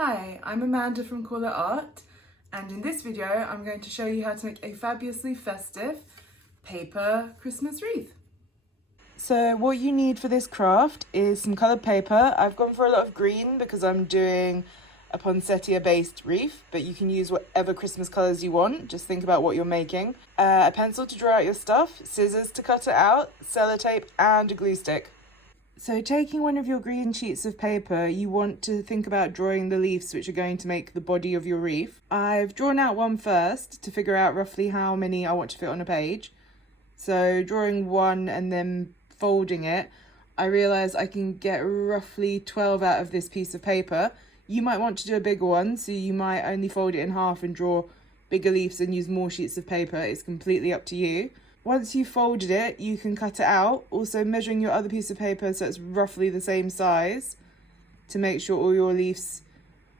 Hi, I'm Amanda from Call It Art, and in this video I'm going to show you how to make a fabulously festive paper Christmas wreath. So what you need for this craft is some coloured paper. I've gone for a lot of green because I'm doing a poinsettia based wreath, but you can use whatever Christmas colours you want. Just think about what you're making. A pencil to draw out your stuff, scissors to cut it out, sellotape and a glue stick. So taking one of your green sheets of paper, you want to think about drawing the leaves which are going to make the body of your wreath. I've drawn out one first to figure out roughly how many I want to fit on a page. So drawing one and then folding it, I realise I can get roughly 12 out of this piece of paper. You might want to do a bigger one, so you might only fold it in half and draw bigger leaves and use more sheets of paper. It's completely up to you. Once you've folded it, you can cut it out, also measuring your other piece of paper so it's roughly the same size to make sure all your leaves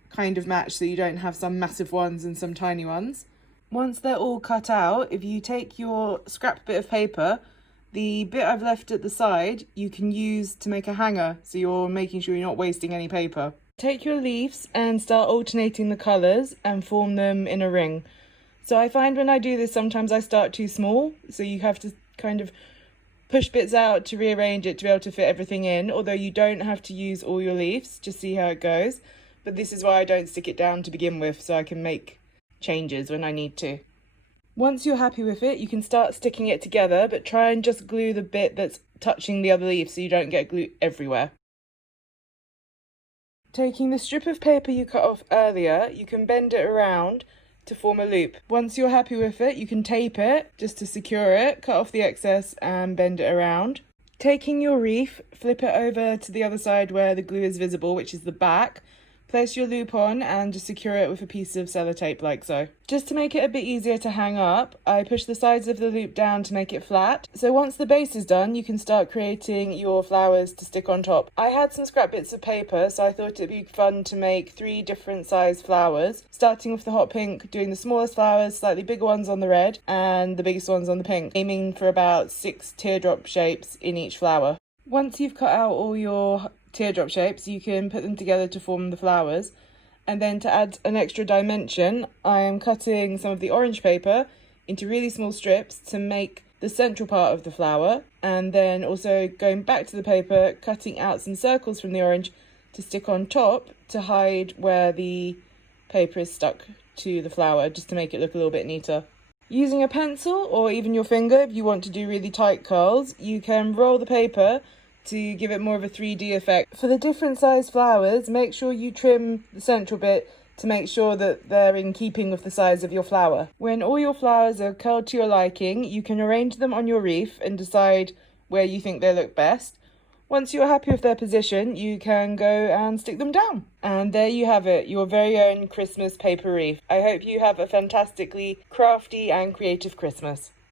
kind of match so you don't have some massive ones and some tiny ones. Once they're all cut out, if you take your scrap bit of paper, the bit I've left at the side you can use to make a hanger, so you're making sure you're not wasting any paper. Take your leaves and start alternating the colours and form them in a ring. So I find when I do this, sometimes I start too small, so you have to kind of push bits out to rearrange it to be able to fit everything in, although you don't have to use all your leaves, just see how it goes. But this is why I don't stick it down to begin with, so I can make changes when I need to. Once you're happy with it, you can start sticking it together, but try and just glue the bit that's touching the other leaf so you don't get glue everywhere. Taking the strip of paper you cut off earlier, you can bend it around to form a loop. Once you're happy with it, you can tape it just to secure it, cut off the excess and bend it around. Taking your wreath, flip it over to the other side where the glue is visible, which is the back. Place your loop on and just secure it with a piece of sellotape like so. Just to make it a bit easier to hang up, I push the sides of the loop down to make it flat. So once the base is done, you can start creating your flowers to stick on top. I had some scrap bits of paper, so I thought it'd be fun to make 3 different size flowers, starting with the hot pink, doing the smallest flowers, slightly bigger ones on the red, and the biggest ones on the pink, aiming for about 6 teardrop shapes in each flower. Once you've cut out all your teardrop shapes, you can put them together to form the flowers. And then to add an extra dimension, I am cutting some of the orange paper into really small strips to make the central part of the flower, and then also going back to the paper, cutting out some circles from the orange to stick on top to hide where the paper is stuck to the flower, just to make it look a little bit neater. Using a pencil or even your finger, if you want to do really tight curls, you can roll the paper to give it more of a 3D effect. For the different size flowers, make sure you trim the central bit to make sure that they're in keeping with the size of your flower. When all your flowers are curled to your liking, you can arrange them on your wreath and decide where you think they look best. Once you're happy with their position, you can go and stick them down. And there you have it, your very own Christmas paper wreath. I hope you have a fantastically crafty and creative Christmas.